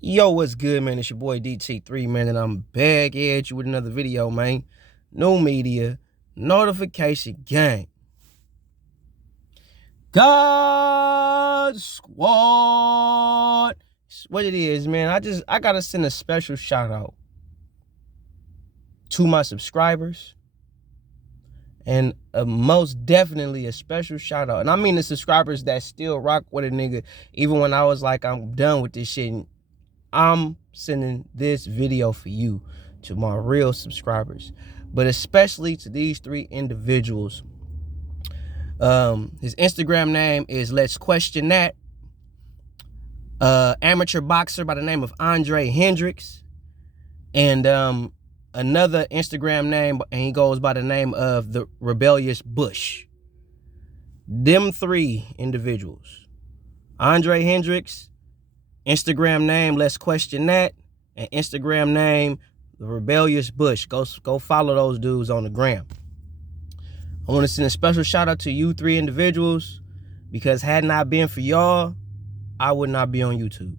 Yo, what's good, man? It's your boy DT3, man, and I'm back at you with another video, man. New media, notification gang. God Squad. It's what it is, man. I gotta send a special shout out to my subscribers. And most definitely a special shout out. And I mean the subscribers that still rock with a nigga, even when I was like, I'm done with this shit. And I'm sending this video for you, to my real subscribers, but especially to these three individuals. His Instagram name is Let's Question That. Amateur boxer by the name of Andre Hendricks. And another Instagram name, and he goes by the name of the Rebellious Bush. Them three individuals. Andre Hendricks, Instagram name Let's Question That, and Instagram name The Rebellious Bush. Go follow those dudes on the gram. I want to send a special shout out to you three individuals, because had not been for y'all, I would not be on YouTube.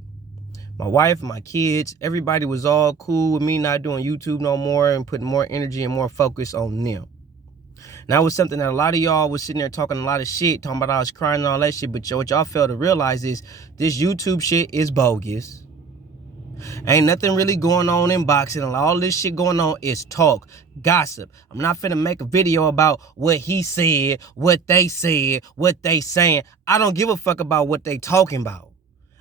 My wife, my kids, everybody was all cool with me not doing YouTube no more and putting more energy and more focus on them. Now, it was something that a lot of y'all was sitting there talking a lot of shit, talking about I was crying and all that shit, but what y'all fail to realize is this YouTube shit is bogus. Ain't nothing really going on in boxing. All this shit going on is talk, gossip. I'm not finna make a video about what he said, what they said, what they saying. I don't give a fuck about what they talking about.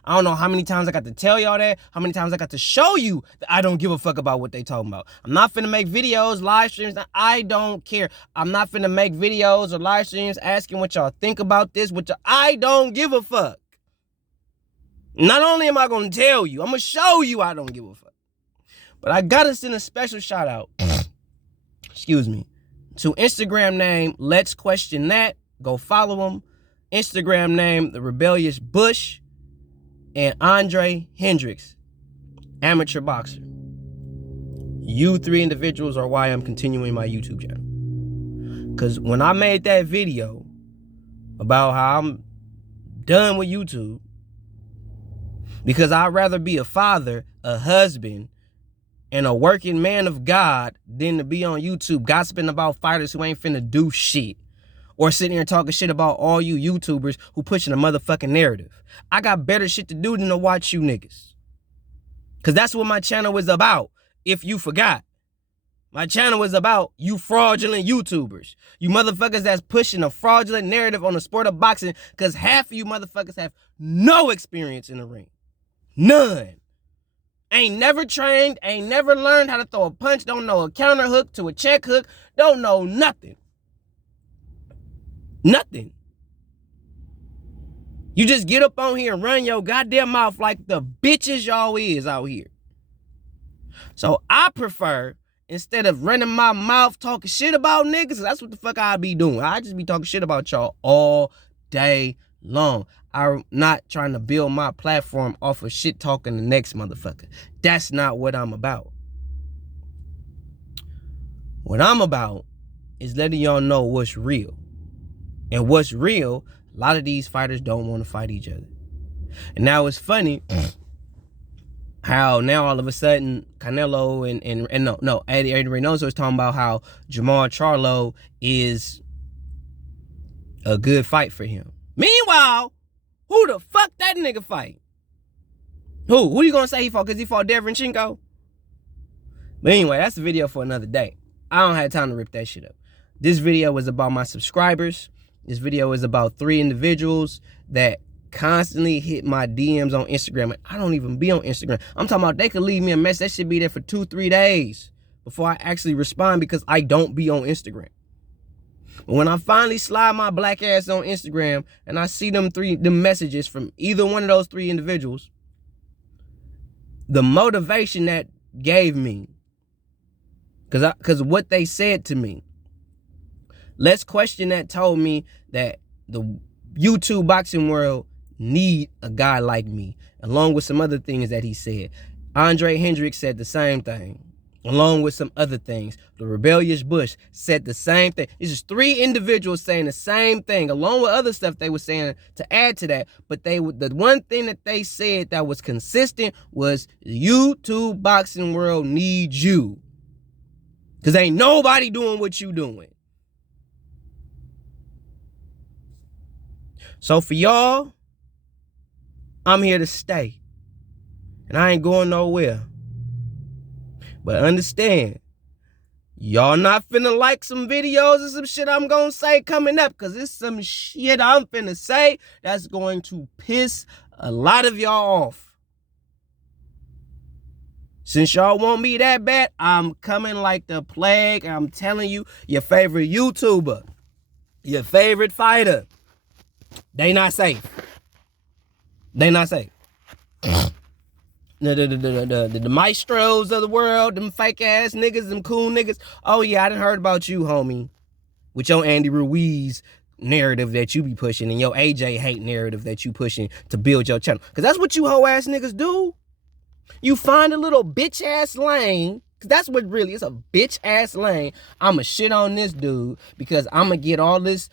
I don't know how many times I got to tell y'all that, how many times I got to show you that I don't give a fuck about what they talking about. I'm not finna make videos, live streams. I don't care. I'm not finna make videos or live streams asking what y'all think about this. I don't give a fuck. Not only am I going to tell you, I'm going to show you I don't give a fuck. But I got to send a special shout out, excuse me, to Instagram name Let's Question That. Go follow him. Instagram name The Rebellious Bush. And Andre Hendricks, amateur boxer. You three individuals are why I'm continuing my YouTube channel. Because when I made that video about how I'm done with YouTube, because I'd rather be a father, a husband, and a working man of God than to be on YouTube gossiping about fighters who ain't finna do shit. Or sitting here talking shit about all you YouTubers who pushing a motherfucking narrative. I got better shit to do than to watch you niggas. Because that's what my channel is about, if you forgot. My channel is about you fraudulent YouTubers. You motherfuckers that's pushing a fraudulent narrative on the sport of boxing, because half of you motherfuckers have no experience in the ring. None. Ain't never trained, ain't never learned how to throw a punch, don't know a counter hook to a check hook, don't know nothing. Nothing. You just get up on here and run your goddamn mouth like the bitches y'all is out here. So I prefer, instead of running my mouth talking shit about niggas, that's what the fuck I be doing. I just be talking shit about y'all all day long. I'm not trying to build my platform off of shit talking the next motherfucker. That's not what I'm about. What I'm about is letting y'all know what's real. And what's real, a lot of these fighters don't want to fight each other. And now it's funny how now all of a sudden Canelo and Eddie Reynoso is talking about how Jamal Charlo is a good fight for him. Meanwhile, who the fuck that nigga fight? Who you gonna say he fought? Because he fought Derevyanchenko? But anyway, that's the video for another day. I don't have time to rip that shit up. This video was about my subscribers. This video is about three individuals that constantly hit my DMs on Instagram. And I don't even be on Instagram. I'm talking about they could leave me a message. That should be there for 2-3 days before I actually respond, because I don't be on Instagram. But when I finally slide my black ass on Instagram and I see them messages from either one of those three individuals, the motivation that gave me, because what they said to me, Let's Question That told me that the YouTube boxing world need a guy like me, along with some other things that he said. Andre Hendricks said the same thing. along with some other things. The Rebellious Bush said the same thing. It's just 3 individuals saying the same thing, along with other stuff they were saying to add to that. But the one thing that they said that was consistent was the YouTube boxing world needs you. Because ain't nobody doing what you doing. So for y'all, I'm here to stay. And I ain't going nowhere. But understand, y'all not finna like some videos or some shit I'm gonna say coming up, because it's some shit I'm finna say that's going to piss a lot of y'all off. Since y'all want me that bad, I'm coming like the plague. I'm telling you, your favorite YouTuber, your favorite fighter, they not safe. They not safe. The maestros of the world, them fake ass niggas, them cool niggas. Oh yeah, I done heard about you, homie. With your Andy Ruiz narrative that you be pushing and your AJ hate narrative that you pushing to build your channel. Because that's what you hoe ass niggas do. You find a little bitch ass lane, because that's what really is, a bitch ass lane. I'ma shit on this dude because I'ma get all these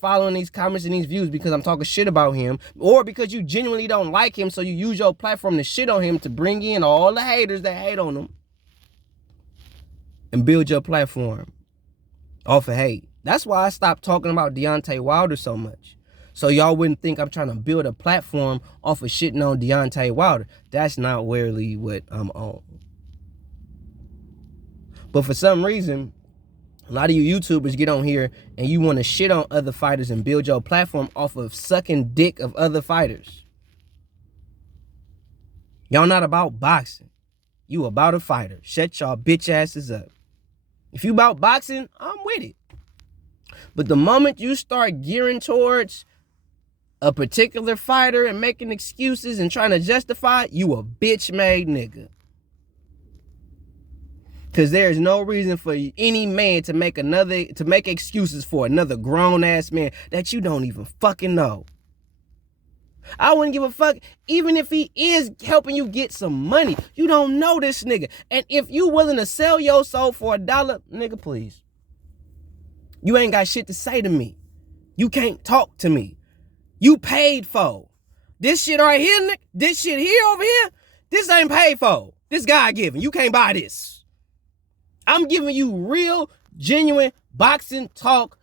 following, these comments and these views because I'm talking shit about him, or because you genuinely don't like him, so you use your platform to shit on him to bring in all the haters that hate on him and build your platform off of hate. That's why I stopped talking about Deontay Wilder so much. So y'all wouldn't think I'm trying to build a platform off of shitting on Deontay Wilder. That's not really what I'm on. But for some reason, a lot of you YouTubers get on here and you want to shit on other fighters and build your platform off of sucking dick of other fighters. Y'all not about boxing. You about a fighter. Shut y'all bitch asses up. If you about boxing, I'm with it. But the moment you start gearing towards a particular fighter and making excuses and trying to justify, you a bitch-made nigga. Because there's no reason for any man to make excuses for another grown-ass man that you don't even fucking know. I wouldn't give a fuck even if he is helping you get some money. You don't know this nigga. And if you willing to sell your soul for $1, nigga, please. You ain't got shit to say to me. You can't talk to me. You paid for. This shit right here, nigga, this shit here over here, this ain't paid for. This guy giving. You can't buy this. I'm giving you real, genuine boxing talk,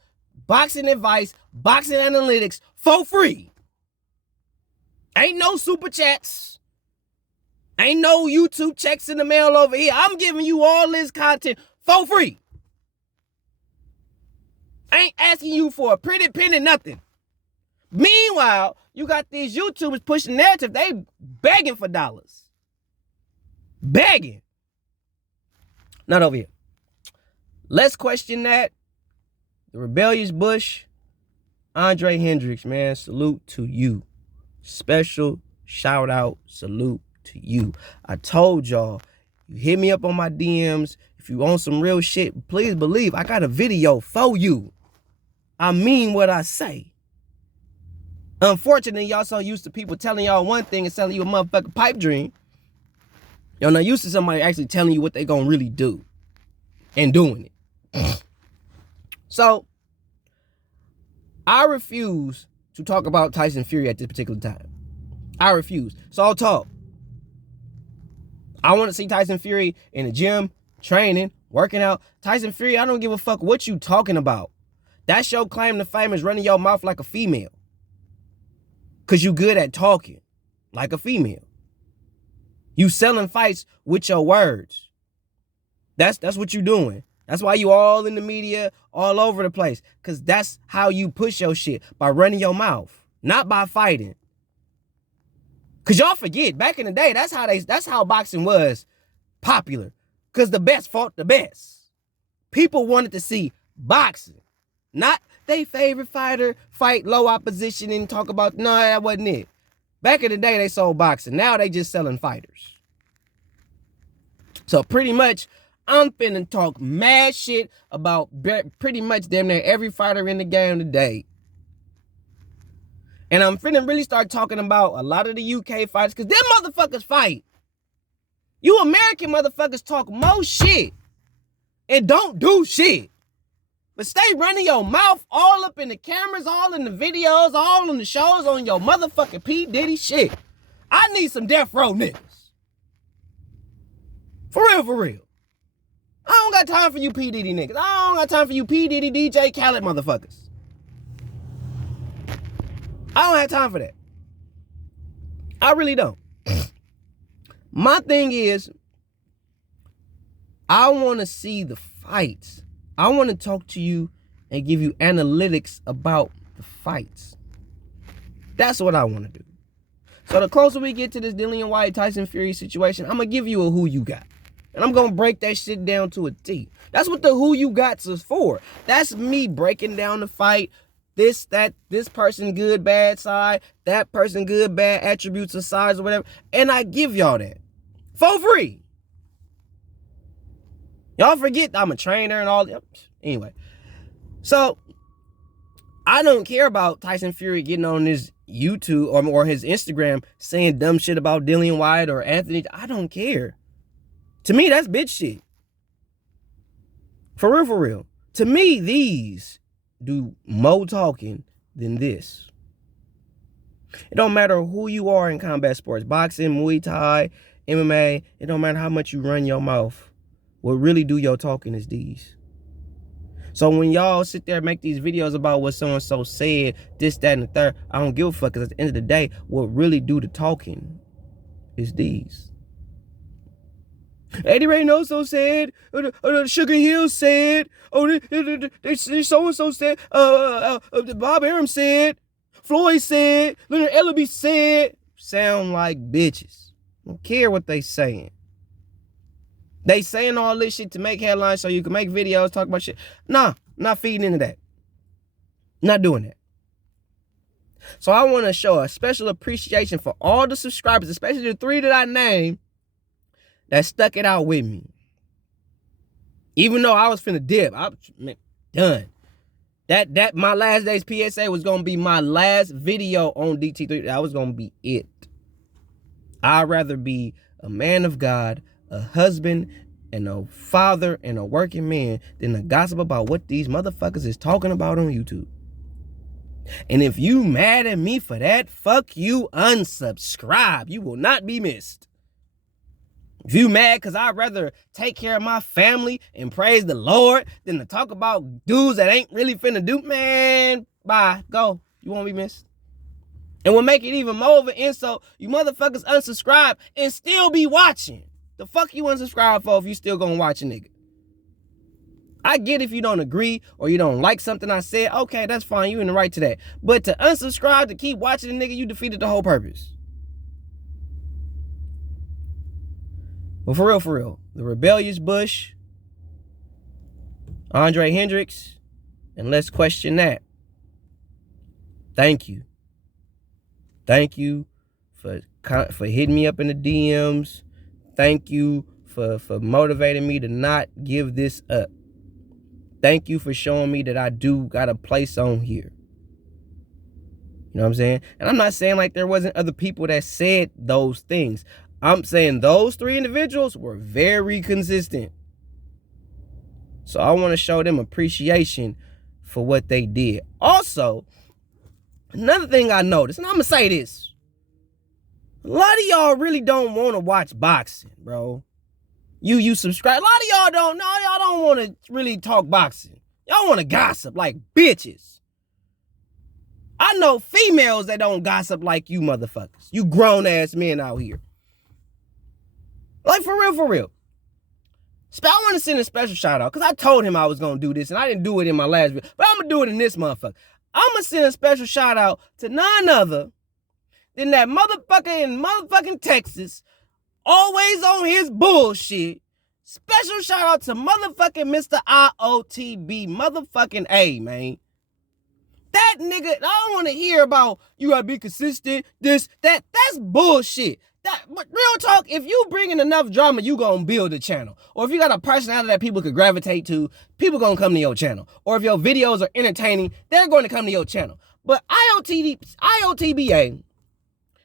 boxing advice, boxing analytics for free. Ain't no super chats. Ain't no YouTube checks in the mail over here. I'm giving you all this content for free. Ain't asking you for a pretty penny, nothing. Meanwhile, you got these YouTubers pushing narrative. They begging for dollars. Begging. Not over here. Let's question that. The Rebellious Bush, Andre Hendricks, man, salute to you. Special shout out, salute to you. I told y'all, you hit me up on my DMs. If you want some real shit, please believe I got a video for you. I mean what I say. Unfortunately, y'all so used to people telling y'all one thing and selling you a motherfucking pipe dream. Y'all not used to somebody actually telling you what they gonna really do and doing it. So, I refuse to talk about Tyson Fury at this particular time. I refuse. So I'll talk. I want to see Tyson Fury in the gym, training, working out. Tyson Fury, I don't give a fuck what you talking about. That's your claim to fame, is running your mouth like a female. Because you good at talking like a female. You selling fights with your words. That's what you doing. That's why you all in the media, all over the place. Because that's how you push your shit, by running your mouth, not by fighting. Because y'all forget, back in the day, that's how boxing was popular. Because the best fought the best. People wanted to see boxing, not they favorite fighter fight low opposition and talk about, no, that wasn't it. Back in the day, they sold boxing. Now they just selling fighters. So pretty much, I'm finna talk mad shit about pretty much damn near every fighter in the game today. And I'm finna really start talking about a lot of the UK fighters, because them motherfuckers fight. You American motherfuckers talk more shit and don't do shit. But stay running your mouth all up in the cameras, all in the videos, all in the shows on your motherfucking P. Diddy shit. I need some death row niggas. For real, for real. I don't got time for you P. Diddy niggas. I don't got time for you P. Diddy, DJ Khaled motherfuckers. I don't have time for that. I really don't. My thing is, I want to see the fights. I want to talk to you and give you analytics about the fights. That's what I want to do. So the closer we get to this Dillian Whyte, Tyson Fury situation, I'm going to give you a who you got. And I'm going to break that shit down to a T. That's what the who you got is for. That's me breaking down the fight. This person good, bad side. That person good, bad attributes or sides or whatever. And I give y'all that. For free. Y'all forget I'm a trainer and all that. Anyway. So, I don't care about Tyson Fury getting on his YouTube or his Instagram saying dumb shit about Dillian Whyte or Anthony. I don't care. To me, that's bitch shit. For real, for real. To me, these do more talking than this. It don't matter who you are in combat sports. Boxing, Muay Thai, MMA. It don't matter how much you run your mouth. What really do your talking is these. So when y'all sit there and make these videos about what so-and-so said, this, that, and the third, I don't give a fuck, because at the end of the day, what really do the talking is these. Eddie Reynoso said, Sugar Hill said, so-and-so said, Bob Arum said, Floyd said, Leonard Ellaby said. Sound like bitches. Don't care what they saying. They saying all this shit to make headlines so you can make videos, talk about shit. Nah, not feeding into that. Not doing that. So I want to show a special appreciation for all the subscribers, especially the 3 that I named, that stuck it out with me. Even though I was finna dip, I'm done. That my last day's PSA was gonna be my last video on DT3. That was gonna be it. I'd rather be a man of God, a husband, and a father, and a working man than to gossip about what these motherfuckers is talking about on YouTube. And if you mad at me for that, fuck you, unsubscribe. You will not be missed. If you mad because I'd rather take care of my family and praise the Lord than to talk about dudes that ain't really finna do, man, bye, go. You won't be missed. And what make it even more of an insult, you motherfuckers unsubscribe and still be watching. The fuck you unsubscribe for if you still gonna watch a nigga? I get if you don't agree or you don't like something I said, okay, that's fine, you in the right to that. But to unsubscribe to keep watching a nigga, you defeated the whole purpose. But for real, the rebellious Bush, Andre Hendricks, and let's question that. Thank you. Thank you for hitting me up in the DMs. Thank you for motivating me to not give this up. Thank you for showing me that I do got a place on here. You know what I'm saying? And I'm not saying like there wasn't other people that said those things. I'm saying those 3 individuals were very consistent. So I want to show them appreciation for what they did. Also, another thing I noticed, and I'm going to say this. A lot of y'all really don't want to watch boxing, bro. You subscribe. A lot of y'all don't know. Y'all don't want to really talk boxing. Y'all want to gossip like bitches. I know females that don't gossip like you motherfuckers. You grown-ass men out here. Like, for real. I want to send a special shout out because I told him I was going to do this and I didn't do it in my last video. But I'm going to do it in this motherfucker. I'm going to send a special shout out to none other than that motherfucker in motherfucking Texas, always on his bullshit. Special shout out to motherfucking Mr. IOTB motherfucking A, man. That nigga, I don't want to hear about you gotta be consistent, this, that. That's bullshit. But real talk, if you bring in enough drama, you gonna build a channel. Or if you got a personality that people could gravitate to, people gonna come to your channel. Or if your videos are entertaining, they're going to come to your channel. But IOTBA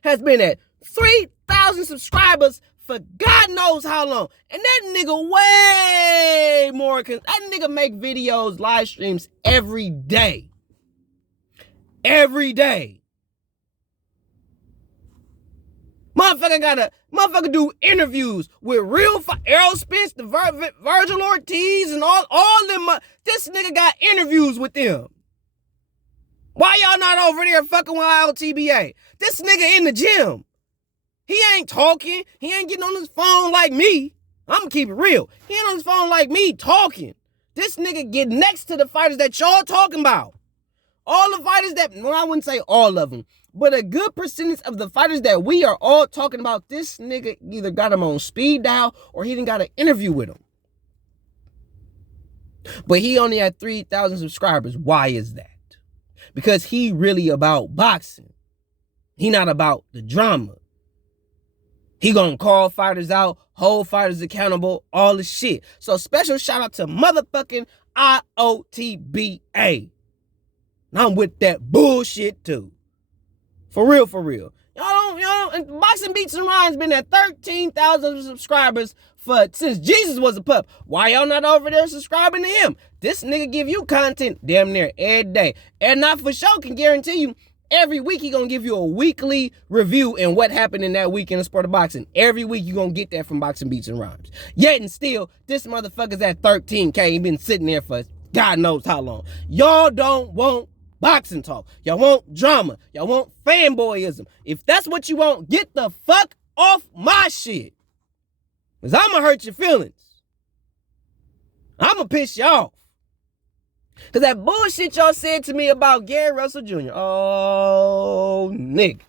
has been at 3,000 subscribers for God knows how long. And that nigga way more. That nigga make videos, live streams every day. Every day. Motherfucker do interviews with real Errol Spence, the Virgil Ortiz, and all them. This nigga got interviews with them. Why y'all not over there fucking with ILTBA? This nigga in the gym. He ain't talking. He ain't getting on his phone like me. I'm gonna keep it real. He ain't on his phone like me talking. This nigga get next to the fighters that y'all talking about. All the fighters that, well, I wouldn't say all of them, but a good percentage of the fighters that we are all talking about, this nigga either got him on speed dial or he didn't got an interview with him. But he only had 3,000 subscribers. Why is that? Because he really about boxing. He not about the drama. He gonna call fighters out, hold fighters accountable, all the shit. So special shout out to motherfucking IOTBA. And I'm with that bullshit too. For real, for real. Y'all don't, Boxing Beats and Ryan's been at 13,000 subscribers since Jesus was a pup. Why y'all not over there subscribing to him? This nigga give you content damn near every day. And I for sure can guarantee you, every week he gonna give you a weekly review and what happened in that week in the sport of boxing. Every week you gonna get that from Boxing Beats and Rhymes. Yet and still, this motherfucker's at 13K. He been sitting there for God knows how long. Y'all don't want boxing talk. Y'all want drama. Y'all want fanboyism. If that's what you want, get the fuck off my shit. Because I'm going to hurt your feelings. I'm going to piss you off. Because that bullshit y'all said to me about Gary Russell Jr. Oh, nigga.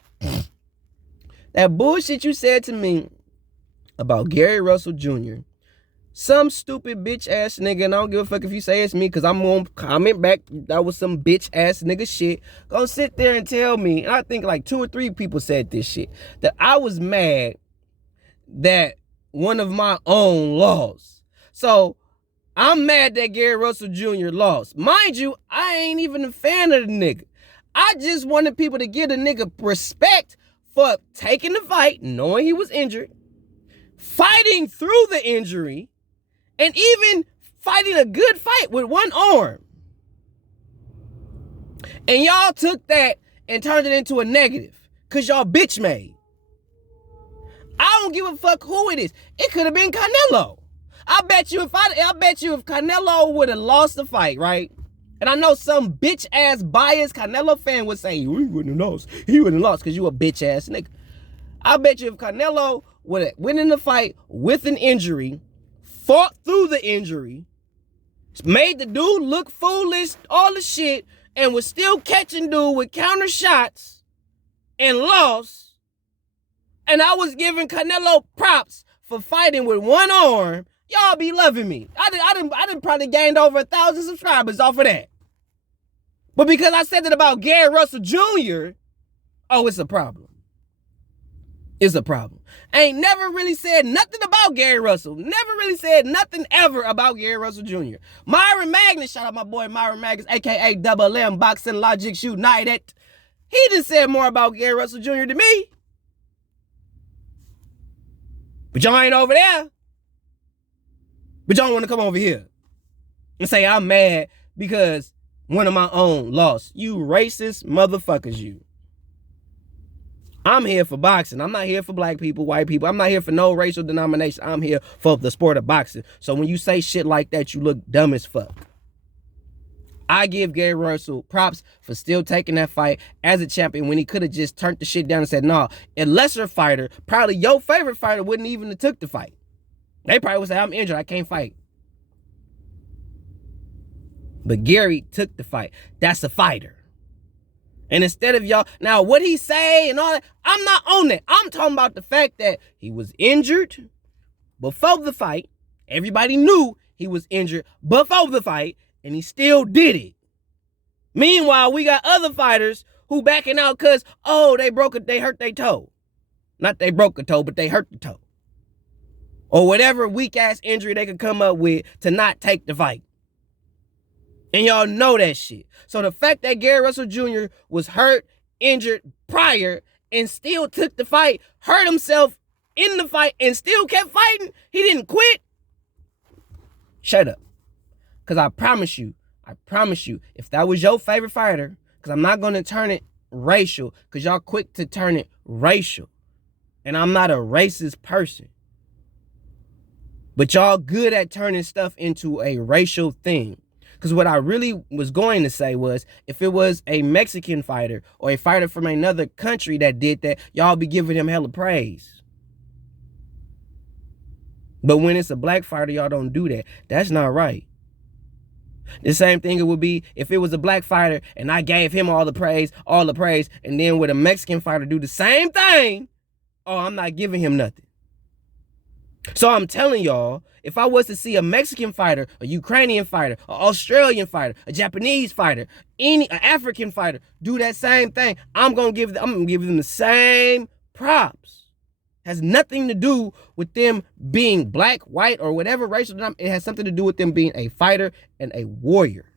That bullshit you said to me about Gary Russell Jr. Some stupid bitch ass nigga, and I don't give a fuck if you say it's me, because I'm gonna comment back that was some bitch ass nigga shit. Gonna sit there and tell me, and I think like 2 or 3 people said this shit, that I was mad that one of my own lost. So I'm mad that Gary Russell Jr. lost. Mind you, I ain't even a fan of the nigga. I just wanted people to give the nigga respect for taking the fight, knowing he was injured, fighting through the injury, and even fighting a good fight with one arm. And y'all took that and turned it into a negative because y'all bitch made. I don't give a fuck who it is. It could have been Canelo. I bet you if Canelo would have lost the fight, right? And I know some bitch ass biased Canelo fan would say, he wouldn't have lost. He wouldn't have lost because you a bitch ass nigga. I bet you if Canelo would have went in the fight with an injury, fought through the injury, made the dude look foolish, all the shit, and was still catching dude with counter shots and lost, and I was giving Canelo props for fighting with one arm, y'all be loving me. I done probably gained over 1,000 subscribers off of that. But because I said that about Gary Russell Jr., oh, it's a problem. It's a problem. I ain't never really said nothing about Gary Russell. Never really said nothing ever about Gary Russell Jr. Myron Magnus, shout out my boy Myron Magnus, a.k.a. Double M, Boxing Logic United. He just said more about Gary Russell Jr. than me. But y'all ain't over there. But y'all want to come over here and say I'm mad because one of my own lost. You racist motherfuckers, you. I'm here for boxing. I'm not here for black people, white people. I'm not here for no racial denomination. I'm here for the sport of boxing. So when you say shit like that, you look dumb as fuck. I give Gary Russell props for still taking that fight as a champion when he could have just turned the shit down and said, nah, a lesser fighter, probably your favorite fighter, wouldn't even have took the fight. They probably would say, I'm injured, I can't fight. But Gary took the fight. That's a fighter. And instead of y'all, now what he say and all that, I'm not on that. I'm talking about the fact that he was injured before the fight. Everybody knew he was injured before the fight, and he still did it. Meanwhile, we got other fighters who backing out because, oh, they hurt their toe. Not they broke a toe, but they hurt the toe. Or whatever weak-ass injury they could come up with to not take the fight. And y'all know that shit. So the fact that Gary Russell Jr. was hurt, injured prior, and still took the fight, hurt himself in the fight, and still kept fighting. He didn't quit. Shut up. Because I promise you, if that was your favorite fighter, because I'm not going to turn it racial, because y'all quick to turn it racial. And I'm not a racist person. But y'all good at turning stuff into a racial thing. Because what I really was going to say was, if it was a Mexican fighter or a fighter from another country that did that, y'all be giving him hella praise. But when it's a black fighter, y'all don't do that. That's not right. The same thing it would be if it was a black fighter and I gave him all the praise, and then with a Mexican fighter do the same thing, oh, I'm not giving him nothing. So I'm telling y'all, if I was to see a Mexican fighter, a Ukrainian fighter, an Australian fighter, a Japanese fighter, an African fighter do that same thing, I'm gonna give them the same props. Has nothing to do with them being black, white, or whatever racial. It has something to do with them being a fighter and a warrior.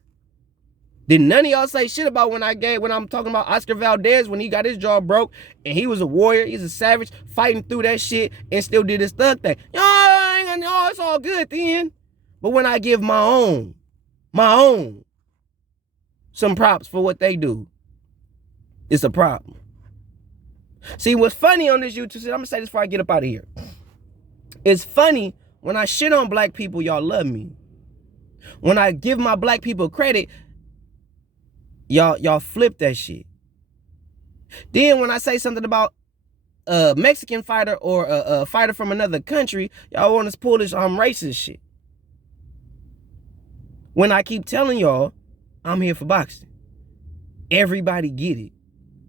Did none of y'all say shit about when I'm talking about Oscar Valdez when he got his jaw broke and he was a warrior, he's a savage, fighting through that shit and still did his thug thing. Y'all, it's all good then. But when I give my own, some props for what they do, it's a problem. See, what's funny on this YouTube, I'm gonna say this before I get up out of here. It's funny when I shit on black people, y'all love me. When I give my black people credit, y'all flip that shit. Then when I say something about a Mexican fighter or a fighter from another country, y'all want to pull this racist shit. When I keep telling y'all, I'm here for boxing. Everybody get it.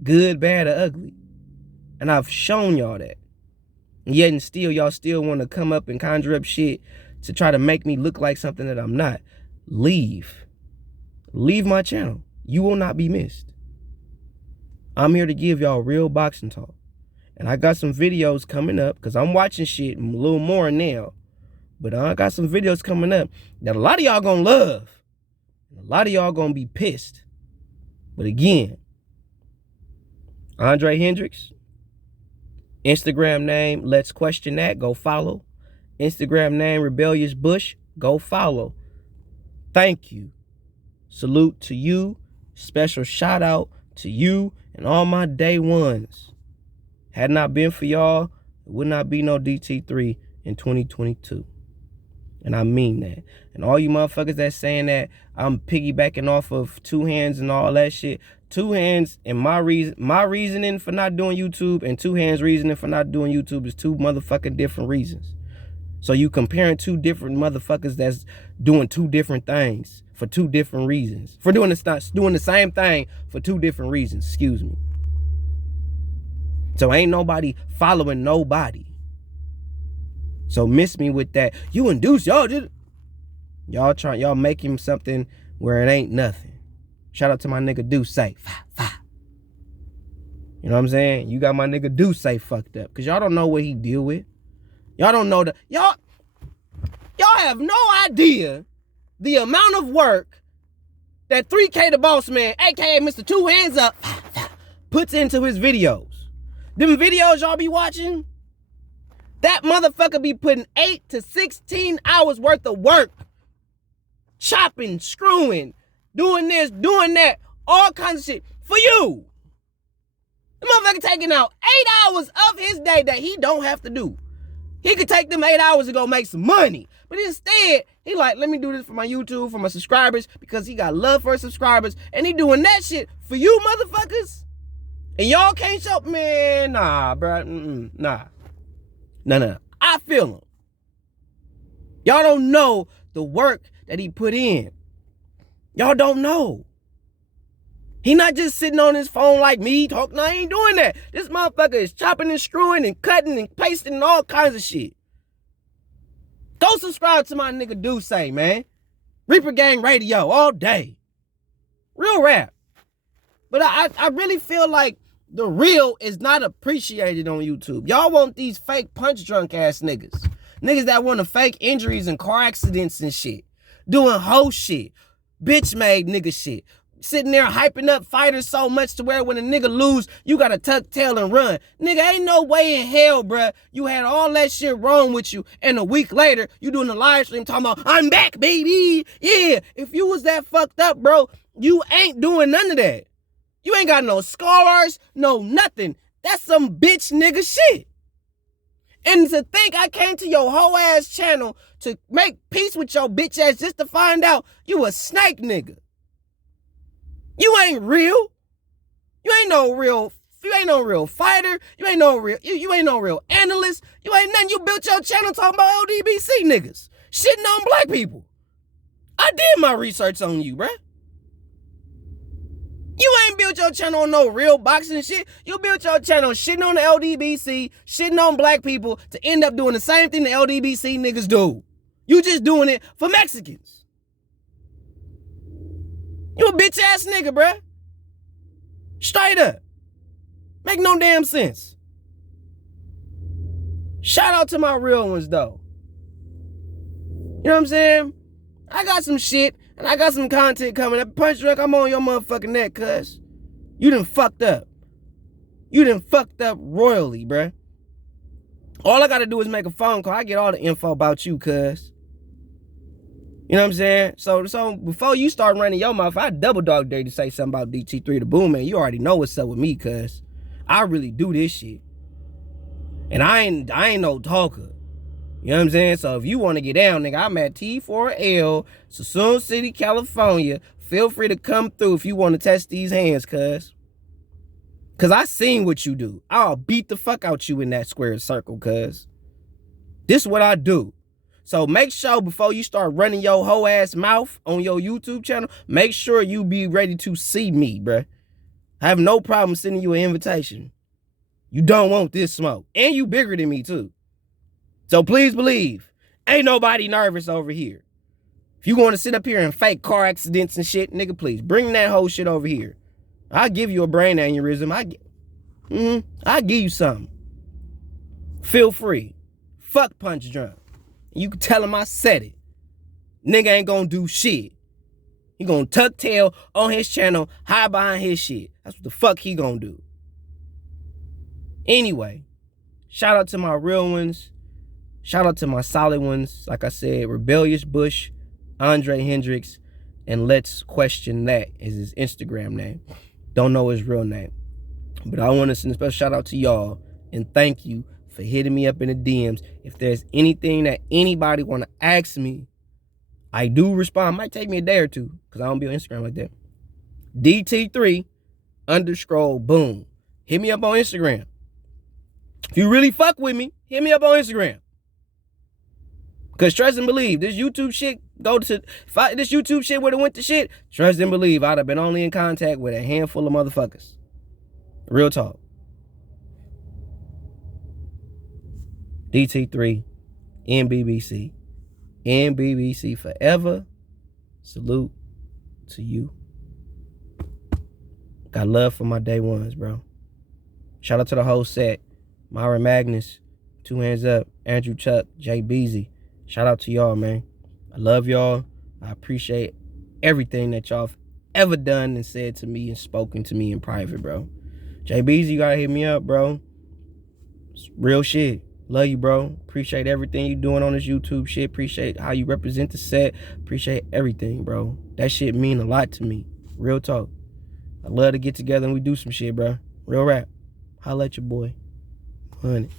Good, bad, or ugly. And I've shown y'all that. And yet and still, y'all still want to come up and conjure up shit to try to make me look like something that I'm not. Leave. Leave my channel. You will not be missed. I'm here to give y'all real boxing talk. And I got some videos coming up, because I'm watching shit a little more now. But I got some videos coming up that a lot of y'all gonna love. A lot of y'all gonna be pissed. But again, Andre Hendricks. Instagram name, Let's Question That, go follow. Instagram name, Rebellious Bush, go follow. Thank you. Salute to you. Special shout out to you and all my day ones. Had not been for y'all, it would not be no DT3 in 2022. And I mean that. And all you motherfuckers that's saying that I'm piggybacking off of two hands and all that shit. Two hands and my reasoning for not doing YouTube and two hands reasoning for not doing YouTube is two motherfucking different reasons. So you comparing two different motherfuckers that's doing two different things for two different reasons. For doing the same thing for two different reasons, excuse me. So ain't nobody following nobody. So miss me with that. You induce y'all did. Y'all making something where it ain't nothing. Shout out to my nigga Deuce. You know what I'm saying? You got my nigga Deuce fucked up. Cause y'all don't know what he deal with. Y'all don't know y'all have no idea the amount of work that 3K the Boss Man, aka Mr. Two Hands Up, puts into his videos. Them videos y'all be watching, that motherfucker be putting 8 to 16 hours worth of work. Chopping, screwing, doing this, doing that, all kinds of shit for you. The motherfucker taking out 8 hours of his day that he don't have to do. He could take them 8 hours to go make some money. But instead, he like, let me do this for my YouTube, for my subscribers, because he got love for his subscribers. And he doing that shit for you motherfuckers. And y'all can't show, man, nah, bro, nah. No. I feel him. Y'all don't know the work that he put in. Y'all don't know. He not just sitting on his phone like me talking. No, I ain't doing that. This motherfucker is chopping and screwing and cutting and pasting and all kinds of shit. Go subscribe to my nigga Deuce, man. Reaper Gang Radio all day. Real rap. But I really feel like the real is not appreciated on YouTube. Y'all want these fake punch drunk ass niggas. Niggas that want to fake injuries and car accidents and shit. Doing hoe shit. Bitch made nigga shit. sitting there hyping up fighters so much to where when a nigga lose, you gotta tuck tail and run. Nigga, ain't no way in hell, bruh. You had all that shit wrong with you, and a week later, you doing a live stream talking about, I'm back, baby. Yeah, if you was that fucked up, bro, you ain't doing none of that. You ain't got no scars, no nothing. That's some bitch nigga shit. And to think I came to your whole ass channel to make peace with your bitch ass just to find out you a snake nigga. You ain't real. You ain't no real fighter. You ain't no real analyst. You ain't nothing. You built your channel talking about LDBC niggas. Shitting on black people. I did my research on you, bruh. You ain't built your channel on no real boxing shit. You built your channel shitting on the LDBC, shitting on black people to end up doing the same thing the LDBC niggas do. You just doing it for Mexicans. You a bitch ass nigga, bruh. Straight up. Make no damn sense. Shout out to my real ones, though. You know what I'm saying? I got some shit, and I got some content coming up. Punch Drunk, I'm on your motherfucking neck, cuz. You done fucked up. You done fucked up royally, bruh. All I gotta do is make a phone call. I get all the info about you, cuz. You know what I'm saying? So before you start running your mouth, I double dog dare to say something about DT3 the Boom Man. You already know what's up with me, cuz. I really do this shit. And I ain't no talker. You know what I'm saying? So if you want to get down, nigga, I'm at T4L, Sassoon City, California. Feel free to come through if you want to test these hands, cuz. Cuz I seen what you do. I'll beat the fuck out you in that square circle, cuz. This is what I do. So make sure before you start running your whole ass mouth on your YouTube channel, make sure you be ready to see me, bruh. I have no problem sending you an invitation. You don't want this smoke. And you bigger than me, too. So please believe, ain't nobody nervous over here. If you want to sit up here and fake car accidents and shit, nigga, please bring that whole shit over here. I'll give you a brain aneurysm. I'll give you something. Feel free. Fuck Punch Drunk. You can tell him I said it. Nigga ain't gonna do shit. He gonna tuck tail on his channel, hide behind his shit. That's what the fuck he gonna do. Anyway, shout out to my real ones. Shout out to my solid ones. Like I said, Rebellious Bush, Andre Hendricks, and Let's Question That is his Instagram name. Don't know his real name. But I want to send a special shout out to y'all and thank you for hitting me up in the DMs. If there's anything that anybody want to ask me, I do respond. Might take me a day or two because I don't be on Instagram like that. DT3_boom. Hit me up on Instagram. If you really fuck with me, hit me up on Instagram. Because trust and believe, this YouTube shit this YouTube shit would have went to shit, trust and believe, I'd have been only in contact with a handful of motherfuckers. Real talk. DT3, NBBC. NBBC forever. Salute to you. Got love for my day ones, bro. Shout out to the whole set. Myra Magnus, Two Hands Up, Andrew Chuck, Jay Beasy. Shout out to y'all, man. I love y'all. I appreciate everything that y'all have ever done and said to me and spoken to me in private, bro. Jay Beasy, you gotta hit me up, bro. It's real shit. Love you, bro. Appreciate everything you doing on this YouTube shit. Appreciate how you represent the set. Appreciate everything, bro. That shit mean a lot to me. Real talk. I love to get together and we do some shit, bro. Real rap. Holla at your boy. 100.